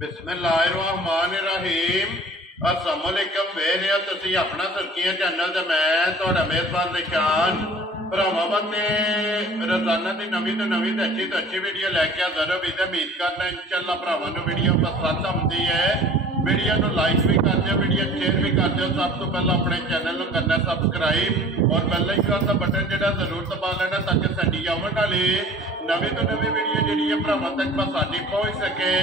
बिस्मिल्लाहिर्रहमानिर्रहीम अस्सलाम वालेकुम। वेख रहे हो तुसीं अपना सुर्खियां चैनल ते मैं तुहाडा मेज़बान निशान भरावां वास्ते रोजाना की नवीं तो अच्छी वीडियो लैके हाज़र हो। उम्मीद करना इंशाअल्लाह भरावां नूं वीडियो पसंद आउंदी है। वीडियो को लाइक भी कर दो, वीडियो शेयर भी कर दो। सब तो पहले अपने चैनल को करना सबसक्राइब और बेल आइकन का बटन जो जरूर दबा लेना ताकि साडी आने वाली नवी तो नवी वीडियो जी भरावां तक साडी पहुँच सके।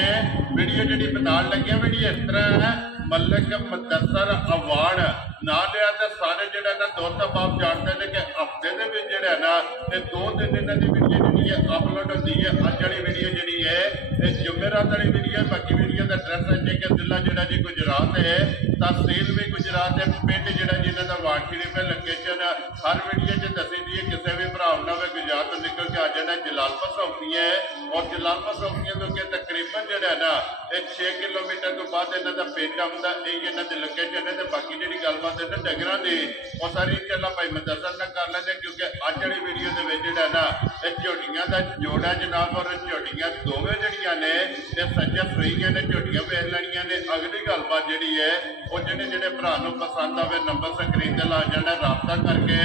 वीडियो जी बनाने लगे वीडियो इस तरह है, मलिक मुदस्सर अवार्ड ना लिया तो सारे जो ना दोस्त बाप जानते हैं कि हफ्ते के जोड़ा ना ये 2 दिन इन्हों की वीडियो जी अपलोड होती है। अज वाली वीडियो जी है ये जुमेरात वाली वीडियो। बाकी वीडियो का एड्रैस है कि जिला जोड़ा जी गुजरात है, तहसील भी गुजरात है, पिंड जोड़ा जी इन्हों का वार्ड शरीफ है। लोकेशन हर वीडियो च दसी दी है। किसी भी भरा ना वे गुजरात तो निकल के आ जाना जलालपुर सौंपियां है और जलालपुर सौंपियां तो अगे तकरीबन जोड़ा ना ये 6 किलोमीटर तो बाद इन्हों का पिंड आता। यही इन्हों की लोकेशन है। बाकी जी गलबात है डंगरां की वो सारी इंशाअल्लाह भाई मुदस्सर ना कर लेंगे क्योंकि अज वाली वीडियो के जोड़ा ये झोटियां का जोड़ा जनाब और झोटियां दोवें जड़ियां ने सज्जा सुईयां ने झोटियां वेख लैनियां ने। अगली गलबात जी है वो जोड़े भरा पसंद आवे नंबर स्क्रीन से ला जाना, राबता करके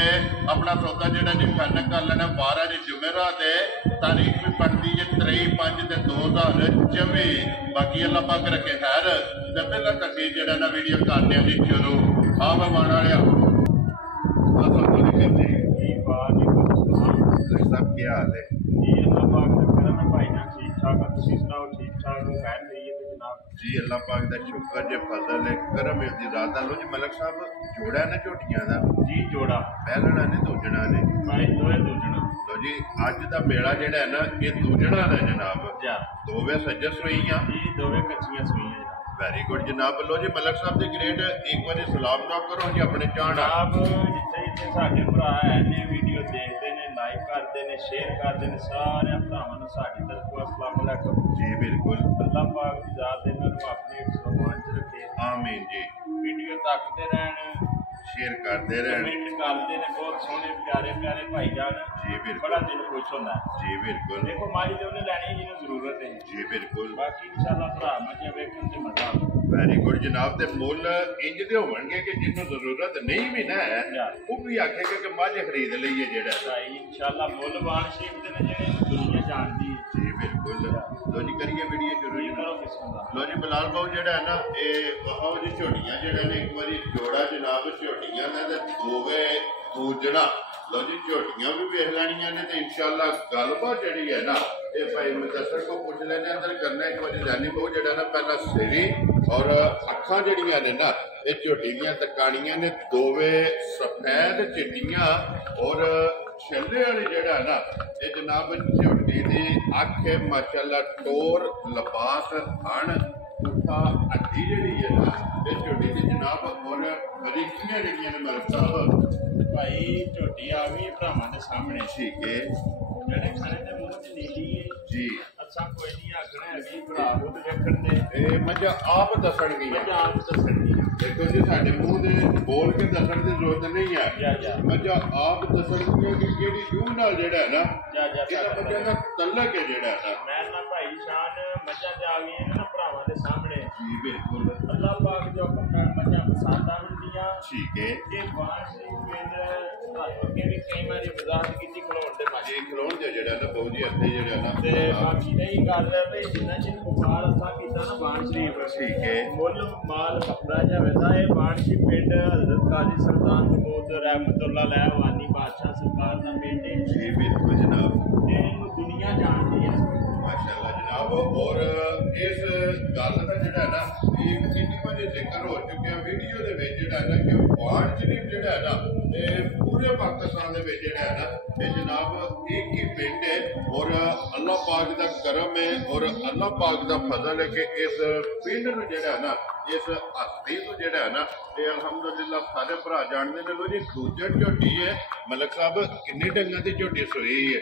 अपना सौदा जोड़ा जी फाइनल कर लेना। 12 जी जुमेरात है, तारीख भी बनती है 23/5/2024। बाकी अल्लाह पाक रखे खैर तो पहला तकरीर जो ना वीडियो करने जी शुरू आ बन वाले सब क्या हाल है जी? अल्लाह पाक का शुक्र जे फजल है करम है रात लो जी। मलक साहब जोड़ा ना झोटियां का जी जोड़ा पहलना ने दूजना ने दूजना लो जी। अज का मेला जोड़ा है ना ये दूजना है जनाब। दोवे सज्जा सुईयां जी दोवे कच्चियां सुईयां। वेरी गुड जनाब। लो जी मलक साहब की ग्रेड एक बार सलाम ना करो जी अपने चाहना जिथे जिथे साडे भरा है ने वीडियो देखते हैं, लाइक करते हैं, शेयर करते हैं, सारे भरावां साडी तरफों अस्सलाम वालेकुम जी। बिल्कुल अल्लाह पाक की जात इन्हां नूं अपने समान च रखे। आमीन जी। वीडियो तकते रहन, शेयर करते रहन, कमेंट करते हैं। बहुत सोहने प्यारे प्यारे भाईजान जी। बिल्कुल बड़ा दिल खुश होता है जी। बिल्कुल देखो मारी तो उन्हें लैनी जिन्हें जरूरत है जी। बिल्कुल बाकी इंशाअल्लाह भरा मजे वेखण ते मजा वेरी गुड जनाब। ते मुल इंज दे होणगे कि जिन्हों जरूरत नहीं भी ना है वो भी आखेगा कि मझ खरीद लईए जेड़ा भाई इंशाअल्लाह मुल वान शेप दे ने जेड़े दुनिया जानदी जी। बिल्कुल लो जी करिए वीडियो शुरू करो बिस्मिल्लाह। लो जी बिलाल बाबू जेड़ा है ना ये वहां जी झोटियां जेड़ा ने एक बारी जोड़ा जनाब झोटियां दा ते दोवे दूजना। लो जी झोटियां भी वेख लैनियां ने ते इंशाअल्लाह गलबात जेड़ी है ना ये भाई मुदस्सर को पूछ लेने अंदर करना। एक बारी जानी बहु जेड़ा ना पहला सिरी और अखां जड़ियां ने ना ये झोटी दियां तकानियां ने दोवे सफेद चिट्टियां और छल्ले वाली जेड़ा है ना ये जनाब झोटी दी अख है माशाअल्लाह टोर लबास हण उठा हड्डी जेड़ी है ना ये झोटी दी जनाब और बरीकियां जड़ियां ने मलक साहब भाई झोटी आ गई भरावां दे सामने। ठीक है जेड़े खाने दे मुंह च नीली है जी। अच्छा कोई नहीं आखना है भी भरा खुद वेखण दे ए मजा आप दसन गई मजा आप दसण दी। देखो जी साडे मुंह दे बोल के दसन की जरूरत नहीं है। मजा आप दसन दी कि केड़ी रूह नाल जेड़ा है ना इहदा मजा दा तलक है जेड़ा है ना। मैं ना भाई शान मजा ते आ गई है ना भरावां दे सामने जी। बिल्कुल अल्लाह पाक जो हुक्म नाल मजा पसंद आउंदियां ठीक है। ये वाश पिंड अगे भी कई बारी वजाहत की खलोण दे मजे जी खलोण दे जेड़ा ना बहु जी इत्थे जेड़ा ना ते बाकी नहीं गल है भाई जिन्ना चिर व्यापार असां कीता ना बाण शरीफ ठीक है मुल माल कपड़ा जावे दा ये बाण शरीफ पिंड हजरत काजी सुल्तान महमूद रहमतुल्लाह अलैह वानी बादशाह सरकार दा पिंड है जी। बिल्कुल जनाब इहनूं दुनिया जानदी है माशाअल्लाह जनाब। और इस गल का जेड़ा ना ये कितनी बार जिक्र हो चुके हैं वीडियो दे विच जेड़ा ना कि वाण शरीफ जेड़ा है ना ये पूरे पाकिस्तान दे विच जेड़ा है ना ये जनाब एक ही पिंड है और अल्लाह पाक दा करम है और अल्लाह पाक दा फजल है कि इस पिंड नूं जेड़ा है ना इस हस्ती नूं जेड़ा है ना ये अल्हम्दुलिल्लाह सारे भरा जानदे ने। लो जी दूजा झोटी है मलक साहब किन्नी डंगां दी झोटी सोई है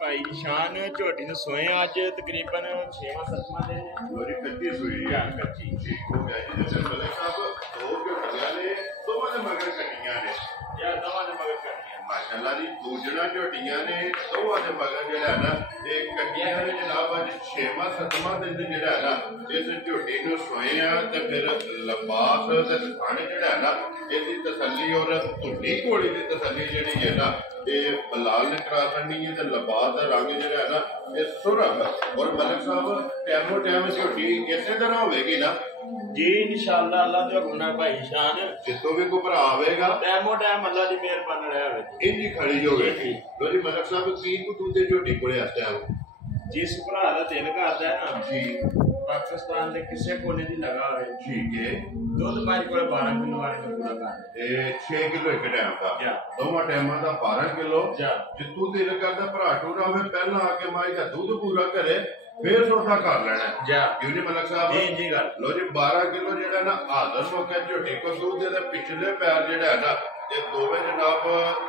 भाई शान झोटी नूं सोए अज तकरीबन 6वां-7वां दिन लोरी कच्ची सुई है कच्ची ठीक हो गया जी। जैसे मलक साहब दो झोटियां ने दोवां दे मगर कट्टियां ने या दवा दे मगर करनी ਮਾਸ਼ਾਅੱਲਾ ਜੀ ਦੂਜਣਾ ਝੋਟੀਆਂ ਨੇ ਦੋਵਾਂ ਦੇ ਮਗਰ ਜਿਹੜਾ ਨਾ ਇਹ ਕੱਟੀਆਂ ਨੇ ਜਨਾਬ ਅੱਜ 6ਵਾਂ 7ਵਾਂ ਦਿਨ ਜਿਹੜਾ ਨਾ ਇਸ ਝੋਟੀ ਨੂੰ ਸੋਏ ਆ ਤੇ ਫਿਰ ਲਬਾਸ ਤੇ ਥਣ ਜਿਹੜਾ ਨਾ ਇਹਦੀ ਤਸੱਲੀ ਔਰ ਧੁੰਨੀ ਘੋੜੀ ਦੀ ਤਸੱਲੀ ਜਿਹੜੀ ਹੈ ਨਾ ਇਹ ਬਲਾਲ ਨੇ ਕਰਾ ਛੱਡਣੀ ਹੈ ਤੇ ਲਬਾਸ ਦਾ ਰੰਗ ਜਿਹੜਾ ਹੈ ਨਾ ਇਹ ਸੁਰਖ ਔਰ ਮਲਕ ਸਾਹਿਬ ਟੈਮੋ ਟੈਮ ਝੋਟੀ ਇਸੇ ਤਰ੍ਹਾਂ ਹੋਵੇਗੀ ਨਾ जी इंशाअल्लाह अल्लाह दे हुक्म नाल भाई शान जितो भी कोई भरा आवेगा टाइमो टाइम अल्लाह दी मेहरबानी रहे होवे इंजी खड़ी होगी लो जी मलक साहब की दूधे झोटी कोले आते हैं जिस भरा दा दिल करदा है ना जी पाकिस्तान दे किसे कोने दी लगा होवे ठीक है दूध भाई कोले 12 किलो वाले का पूरा कर ए 6 किलो एक टाइम का जा दोवां टाइमां दा 12 किलो जा जितू दिल करदा भरा टूरा होवे पहला आके माई दा दूध पूरा करे फिर सौदा कर लेना जा क्यों जी मलक साहब जी जी गल लो जी 12 किलो जेड़ा ना आदर हो गया झोटी को दूध दे पिछले पैर जेड़ा है ना ये दोवे जनाब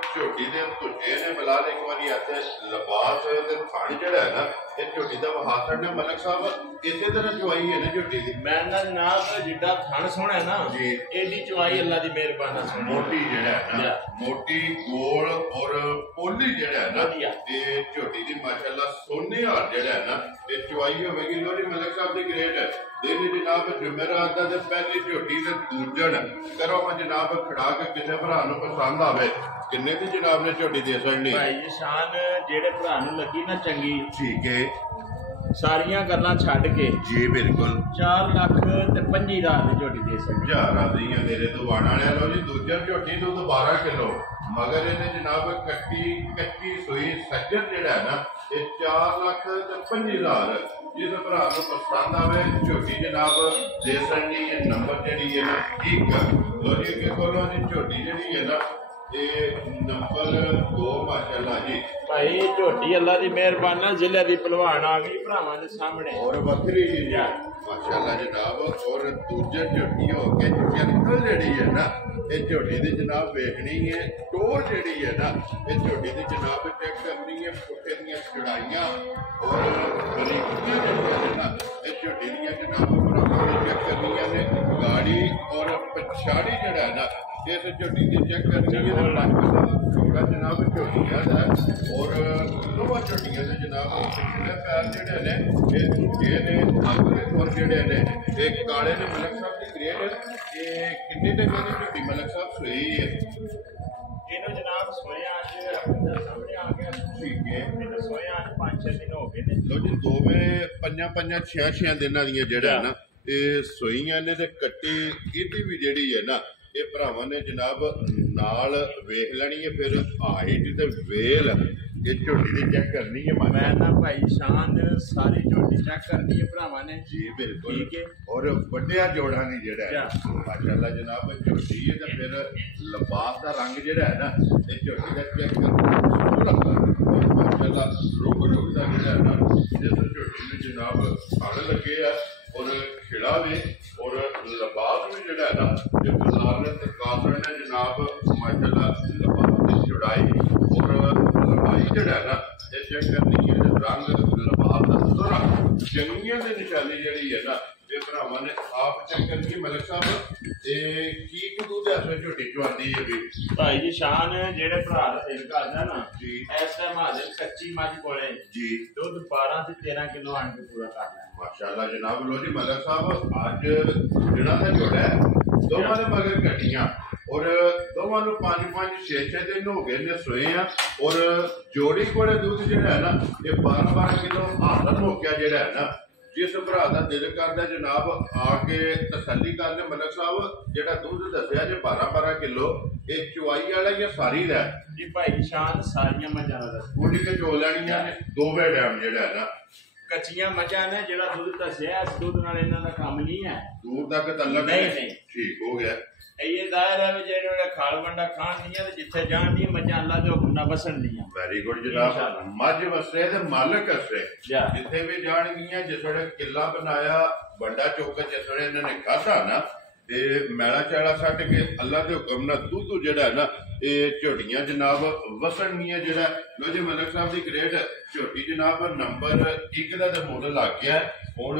झोटी दे तुझे ने बिलाल एक बारी आते लिबास ते थानी जेड़ा है ना ये झोटी दा वहासर ने मलक साहब इसे तरह चुवाई है ना झोटी दी मैं ना जनाब जिड्डा थण सोहना है ना जी एडी चुवाई अल्लाह दी मेहरबानी सोहनी मोटी जेड़ा है ना मोटी गोल और पोली जेड़ा है ना ये झोटी दी माशाल्लाह सोने हार जेड़ा है ना ये चुवाई होगी लोरी मलक साहब दी ग्रेट है दिन जनाब जुमेरात दा पहली झोटी ते दूजण करो मैं जनाब खड़ा के किसे भरा नु पसंद आवे किन्ने दी जनाब ने झोटी दे सकनी भाई जी शान जेड़े भरा नु लगी ना चंगी ठीक है सारियां गल्लां छड्ड के जी बिल्कुल 4 लाख ते 25,000 दी झोटी दे सकदी हज़ारां दी मेरे तो वाण वाले लो जी दूजण झोटी दूध 12 किलो मगर इन्हें जनाब कच्ची सूई सज्जर जेड़ा है ना ये 4 लाख ते 25,000 जिस भरा को पसंद आवे झोटी जनाब दे सकनी है नंबर जेडी है ना ठीक लो जी के कोलो जी झोटी जेडी है ना ये नंबर 2 माशाल्लाह जी भाई झोटी अल्लाह दी मेहरबानी नाल जिले दी पहलवान आ गई भरावां दे सामने और बकरी जी माशाल्लाह जनाब और दूजे झोटी हो के चक्कर जेडी है ना ये झोटी दी जनाब वेखनी है टोर जेडी है ना ये झोटी दी जनाब चेक करनी है पुट्ठे दी चढ़ाइयां और बरीकियां जेडियां है ना ये झोटी दी जनाब बराबर चेक करनी है गाड़ी और पछाड़ी जेड़ा है ना इस झोटी की चेक करनी है छोटा जनाब झोटियां दा और दोवां झोटियां दे जनाब पिछले पैर जेड़े ने ये दूजे ने अगले और जेड़े ने ये काले ने मलक साहब की ग्रेड ये किन्ने दिन दी झोटी मलक साहब सोई है इनो जनाब सोया आज अपने सामने आ गया ठीक है इनो सोया आज 5-6 दिन हो गए ने लो जी दोवें 5-5 6 दिनां दी जेड़ा है ना ये सोईयां ने ते कट्टी इहदी भी जेड़ी है ना ये भरावां ने जनाब नाल वेख लेनी है फिर हाइट ते वेल ये झोटी दी चेक करनी है मैं ना भाई शान सारी झोटी चेक करनी है भरावां ने जी बिल्कुल ठीक है और वड्डिया जोड़ा दी जेड़ा है माशाल्लाह जनाब झोटी है ते फिर लिबास दा रंग जेड़ा है ना ये झोटी दा चेक करना माशाल्लाह रुक दा जेड़ा है ना जिस झोटी में जनाब खाने लगे है और खिड़ा भी और लिबास भी जेड़ा है ना ये बाजार ने ते कासर ने जनाब माशाल्लाह लिबास की चौड़ाई और लंबाई जेड़ा है ना ये चेक करनी है रंग लिबास दा सुरा चंगियां दी निशानी जेड़ी है ना ये भरावां ने आप चेक करनी मलक साहब ते की दूध है झोटी चवांदी है भी भाई जी शान जेड़े भरा दा दिल करदा ना जी इस टाइम हाजिर कच्ची मझ कोले जी दूध 12 से 13 किलो आन के पूरा कर लेना माशाल्लाह जनाब लो जी मलक साहब आज जेड़ा सा जोड़ा है दोवां दे मगर कटियां और दोवां नूं 5-5 6-6 दिन हो गए ने सोए हैं और जोड़ी कोले दूध जेड़ा है ना ये 12-12 किलो हाजिर हो गया जेड़ा है ना जिस भरा का दिल करता जनाब आके तसली कर ले मलक साहब जेड़ा दूध दसिया जे 12-12 किलो ये चुवाई वाला या सारी दा जी भाई शान सारियां मझां दा पूरी के चो लैनियां ने दोवे टाइम जेड़ा है ना कच्चियां मझां ने जेड़ा दूध दसिया इस दूध नाल इन्हां दा काम नहीं है दूर तक तलक नहीं ठीक हो गया ये दायर है जेड़े खाल मंडा खान दियां ते जिथे जान दी मझां अल्लाह दे हुक्म नाल बसन दियां वेरी गुड जनाब मझ वसे ते मालक हसे जा जिथे भी जान गियां जिस वेले किला बनाया बंडा चौक जिस वेले इन्होंने खाधा ना ते मैला चैला सट के अल्लाह के हुक्म नाल दूध जेड़ा है ना ये झोटियां जनाब वसणगियां जेड़ा लो जी मलक साहब की ग्रेट झोटी जनाब नंबर 1 दा ते मुੱਲ ਲੱਗ ਗਿਆ ਹੁਣ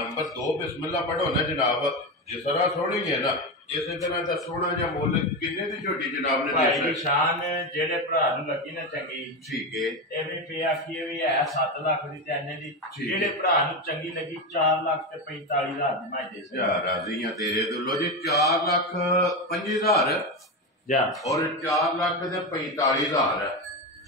नंबर 2 बिस्मिल्लाह पढ़ो ना जनाब ਜਿਸ ਤਰ੍ਹਾਂ ਸੋਹਣੀ ਹੈ ਨਾ ਇਸੇ ਤਰ੍ਹਾਂ ਦਾ ਸੋਹਣਾ ਜਿਹਾ ਮੁੱਲ ਕਿੰਨੇ ਦੀ ਝੋਟੀ ਜਨਾਬ ਨੇ ਭਾਈ ਦੇ ਨਿਸ਼ਾਨ ਜਿਹੜੇ ਭਰਾ ਨੂੰ ਲੱਗੀ ਨਾ ਚੰਗੀ ਠੀਕ ਹੈ ਇਹ ਵੀ ਪਿਆ ਕੀ ਵੀ ਹੈ 7 ਲੱਖ ਦੀ ਤੇ ਇੰਨੇ ਦੀ ਠੀਕ ਜਿਹੜੇ ਹੈ। ਭਰਾ ਨੂੰ ਚੰਗੀ ਲੱਗੀ 4 ਲੱਖ ਤੇ 45,000 ਦੀ ਮੈਂ ਦੇ ਸਕਦਾ ਯਾਰ ਰਾਜ਼ੀਆਂ ਤੇਰੇ ਤੋਂ ਲੋ ਜੀ 4,05,000 ਜਾ ਔਰ 4,45,000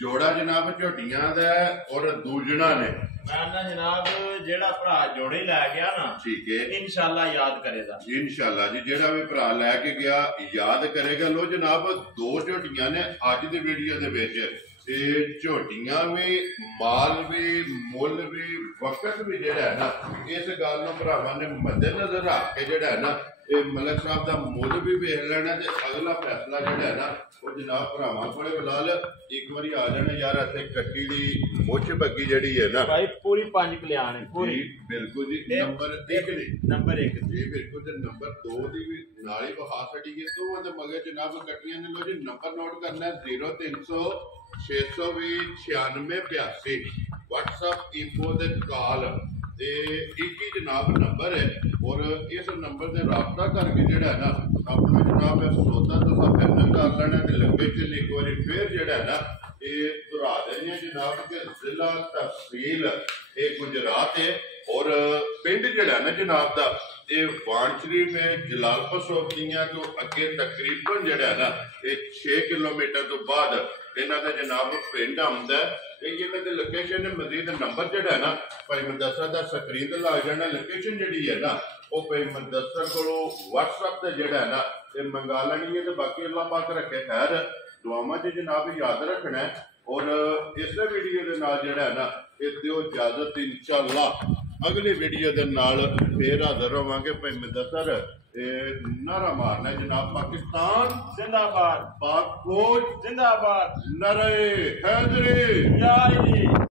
ਜੋੜਾ ਜਨਾਬ ਝੋਟੀਆਂ ਦਾ ਔਰ ਦੂਜਣਾ ਨੇ ਮੈਂ ਨਾ ਜਨਾਬ ਜਿਹੜਾ ਭਰਾ ਜੋੜੇ ਲੈ ਗਿਆ ਨਾ ਠੀਕ ਹੈ ਇਨਸ਼ਾਅੱਲਾ ਯਾਦ ਕਰੇਗਾ ਇਨਸ਼ਾਅੱਲਾ ਜੀ ਜਿਹੜਾ ਵੀ ਭਰਾ ਲੈ ਕੇ ਗਿਆ ਯਾਦ ਕਰੇਗਾ ਲੋ ਜਨਾਬ ਦੋ ਝੋਟੀਆਂ ਨੇ ਅੱਜ ਦੀ ਵੀਡੀਓ ਦੇ ਵਿੱਚ ਇਹ ਝੋਟੀਆਂ ਵੀ ਮਾਲ ਵੀ ਮੁੱਲ ਵੀ ਵਕਤ ਵੀ ਜਿਹੜਾ ਹੈ ਨਾ ਇਸ ਗੱਲ ਨੂੰ ਭਰਾਵਾਂ ਨੇ ਮੱਦੇਨਜ਼ਰ ਰੱਖ ਕੇ ਜਿਹੜਾ ਹੈ ਨਾ ਇਹ ਮਲਕ ਸਾਹਿਬ ਦਾ ਮੁੱਲ ਵੀ ਵੇਖ ਲੈਣਾ ਤੇ ਅਗਲਾ ਫੈਸਲਾ ਜਿਹੜਾ ਹੈ ਨਾ ਉਹ ਜਨਾਬ ਭਰਾਵਾਂ ਕੋਲੇ ਬਲਾਲ ਇੱਕ ਵਾਰੀ ਆ ਜਾਣਾ ਯਾਰ ਇੱਥੇ ਕੱਟੀ ਦੀ ਮੁੱਛ ਬੱਗੀ ਜਿਹੜੀ ਹੈ ਨਾ ਭਾਈ ਪੂਰੀ 5 ਕਲਿਆਣ ਹੈ ਪੂਰੀ ਬਿਲਕੁਲ ਜੀ ਨੰਬਰ 1 ਨੇ ਨੰਬਰ 1 ਜੀ ਬਿਲਕੁਲ ਤੇ ਨੰਬਰ 2 ਦੀ ਵੀ ਨਾਲ ਹੀ ਬਹਾ ਛੱਡੀ ਹੈ ਦੋਵਾਂ ਦੇ ਮਗਰ ਜਨਾਬ ਕੱਟੀਆਂ ਨੇ ਲੋ ਜੀ ਨੰਬਰ ਨੋਟ ਕਰਨਾ 0300 620 9682 WhatsApp ਇਨਫੋ ਦੇ ਕਾਲ ਤੇ ਇੱਕ ਹੀ ਜਨਾਬ ਨੰਬਰ ਹੈ ਔਰ ਇਸ ਨੰਬਰ ਤੇ ਰਾਬਤਾ ਕਰਕੇ ਜਿਹੜਾ ਹੈ ਨਾ ਆਪਣਾ ਜਨਾਬ ਸੌਦਾ ਤੁਸੀਂ ਫਾਈਨਲ ਕਰ ਲੈਣਾ ਤੇ ਲੋਕੇਸ਼ਨ ਇੱਕ ਵਾਰੀ ਫੇਰ ਜਿਹੜਾ ਹੈ ਨਾ ਇਹ ਦੁਹਰਾ ਦੇਣੀ ਹੈ ਜਨਾਬ ਕਿ ਜ਼ਿਲ੍ਹਾ ਤਹਿਸੀਲ ਇਹ ਗੁਜਰਾਤ ਹੈ ਔਰ ਪਿੰਡ ਜਿਹੜਾ ਨਾ ਜਨਾਬ ਦਾ ਇਹ ਵਾਣ ਸ਼ਰੀਫ ਹੈ ਜਲਾਲਪੁਰ ਸੋਪੀਆਂ ਤੋਂ ਅੱਗੇ ਤਕਰੀਬਨ ਜਿਹੜਾ ਹੈ ਨਾ ਇਹ 6 ਕਿਲੋਮੀਟਰ ਤੋਂ ਬਾਅਦ ਇਹਨਾਂ ਦਾ ਜਨਾਬ ਪਿੰਡ ਆਉਂਦਾ ਤੇ ਇਹਨਾਂ ਦੇ ਲੋਕੇਸ਼ਨ ਮਜ਼ੀਦ ਨੰਬਰ ਜਿਹੜਾ ਹੈ ਨਾ ਭਾਈ ਮੁਦੱਸਰ ਦਾ ਸਕਰੀਨ ਤੇ ਲੱਗ ਜਾਣਾ ਲੋਕੇਸ਼ਨ ਜਿਹੜੀ ਹੈ ਨਾ ਉਹ ਭਾਈ ਮੁਦੱਸਰ ਕੋਲੋਂ WhatsApp ਤੇ ਜਿਹੜਾ ਹੈ ਨਾ ਇਹ ਮੰਗਾ ਲੈਣੀ ਹੈ ਤੇ ਬਾਕੀ ਅੱਲਾਹ ਪਾਕ ਰੱਖੇ ਖੈਰ ਦੁਆਵਾਂ 'ਚ ਜਨਾਬ ਯਾਦ ਰੱਖਣਾ ਹੈ ਔਰ ਇਸੇ ਵੀਡੀਓ ਦੇ ਨਾਲ ਜਿਹੜਾ ਹੈ ਨਾ ਇਹ ਦਿਓ ਇਜਾਜ਼ਤ ਇਨਸ਼ਾਅੱਲਾ ਅਗਲੇ ਵੀਡੀਓ ਦੇ ਨਾਲ ਫੇਰ ਹਾਜ਼ਰ ਹੋਵਾਂਗੇ ਭਾਈ ਮੁਦੱਸਰ ਇਹ ਨਾਰਾ ਮਾਰਨਾ ਜਨਾਬ ਪਾਕਿਸਤਾਨ ਜ਼ਿੰਦਾਬਾਦ ਪਾਕ ਫੌਜ ਜ਼ਿੰਦਾਬਾਦ ਨਰੇ ਹੈਦਰੀ ਜੈ ਜੀ